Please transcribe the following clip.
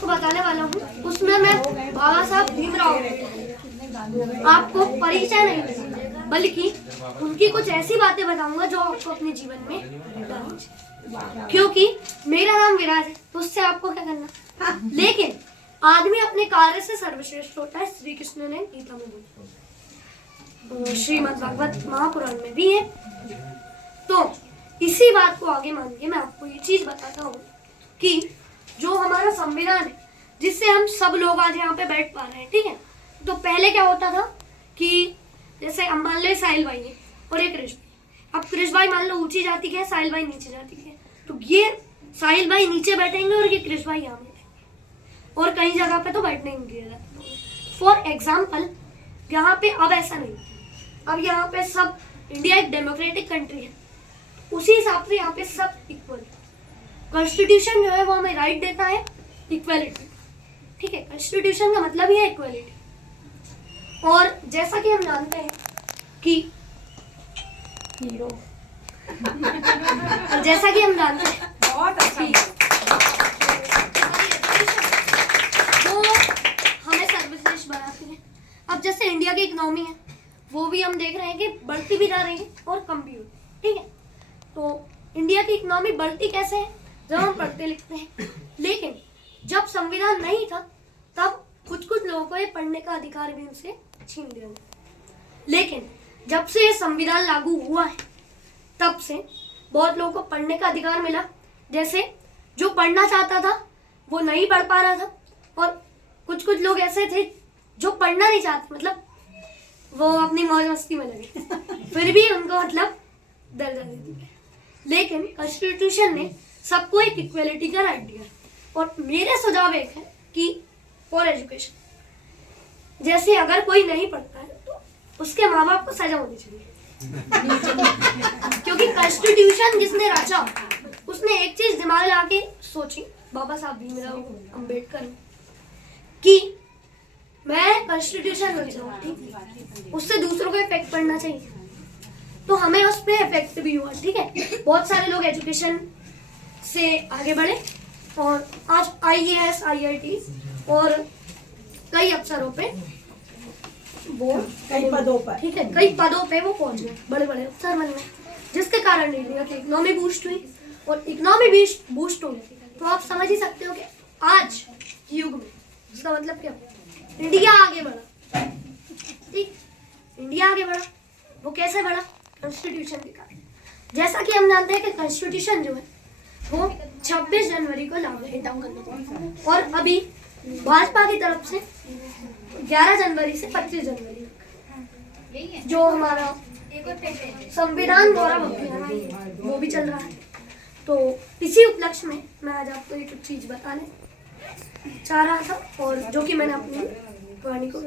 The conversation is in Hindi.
आपको बताने वाला हूँ उसमें मैं बाबा साहब भीमराव आपको परिचय नहीं दूंगा, बल्कि उनकी कुछ ऐसी बातें बताऊंगा जो आपको अपने जीवन में करनी चाहिए। क्योंकि मेरा नाम विराज है तो उससे आपको क्या करना, लेकिन आदमी अपने कार्य से सर्वश्रेष्ठ होता है। श्री कृष्ण ने गीता में बोला, श्रीमद् भागवत महापुराण में भी है। तो इसी बात को आगे मान के मैं आपको ये चीज बताता हूँ कि जो हमारा संविधान है जिससे हम सब लोग आज यहाँ पे बैठ पा रहे हैं, ठीक है। तो पहले क्या होता था कि जैसे हम मान लो साहिल भाई है और एक कृष भाई। अब कृष भाई मान लो ऊंची जाति के है, साहिल भाई नीचे जाति के है, तो ये साहिल भाई नीचे बैठेंगे और ये कृष भाई यहाँ बैठेंगे, और कई जगह पे तो बैठने नहीं दिया जाता। फॉर एग्जाम्पल यहाँ पे अब ऐसा नहीं, अब यहाँ पे सब, इंडिया एक डेमोक्रेटिक कंट्री है, उसी हिसाब से यहाँ पे सब इक्वल। कॉन्स्टिट्यूशन जो है वो हमें राइट देता है इक्वलिटी, ठीक है। कॉन्स्टिट्यूशन का मतलब ही है इक्वलिटी। और जैसा कि हम जानते हैं कि हीरो और जैसा कि हम जानते हैं बहुत अच्छा वो हमें सर्वश्रेष्ठ बनाती है। अब जैसे इंडिया की इकोनॉमी है वो भी हम देख रहे हैं कि बढ़ती भी जा रही है और कम भी हो रही है, ठीक है। तो इंडिया की इकोनॉमी बढ़ती कैसे है, जब हम पढ़ते लिखते हैं। लेकिन जब संविधान नहीं था तब कुछ लोगों को ये पढ़ने का अधिकार भी उनसे छीन लिया गया। लेकिन जब से ये संविधान लागू हुआ है तब से बहुत लोगों को पढ़ने का अधिकार मिला। जैसे जो पढ़ना चाहता था वो नहीं पढ़ पा रहा था, और कुछ लोग ऐसे थे जो पढ़ना नहीं चाहते, मतलब वो अपनी मौज मस्ती में लगे फिर भी उनको मतलब दर्जा दे दिया। लेकिन कॉन्स्टिट्यूशन ने सबको एक इक्वलिटी का राइट दिया। और मेरे सुझाव एक है कि फॉर एजुकेशन, जैसे अगर कोई नहीं पढ़ता है तो उसके माँ बाप को सजा होनी चाहिए क्योंकि कॉन्स्टिट्यूशन जिसने रचा उसने एक चीज दिमाग ला के सोची, बाबा साहब भीमराव अम्बेडकर, कि मैं कॉन्स्टिट्यूशन रचा, ठीक, उससे दूसरों को इफेक्ट पड़ना चाहिए, तो हमें उस पर इफेक्ट भी हुआ, ठीक है। बहुत सारे लोग एजुकेशन से आगे बढ़े और आज IAS IIT और कई अफसरों पे वो कई पदों पर, ठीक है, कई पदों पे वो पहुंच गए, बड़े बड़े अफसर बन गए, जिसके कारण इंडिया की इकोनॉमी बूस्ट हुई। और इकोनॉमी बूस्ट हुई तो आप समझ ही सकते हो कि आज युग में इसका मतलब क्या, इंडिया आगे बढ़ा, ठीक, इंडिया आगे बढ़ा। वो कैसे बढ़ा, कॉन्स्टिट्यूशन के कारण। जैसा कि हम जानते हैं कि कॉन्स्टिट्यूशन जो है वो 26 जनवरी को लागू है, और अभी भाजपा की तरफ से 11 जनवरी से 25 जनवरी जो हमारा संविधान गौरव अभियान है वो भी चल रहा है। तो इसी उपलक्ष्य में मैं आज आपको एक चीज बताने चाह रहा था, और जो कि मैंने अपनी वाणी को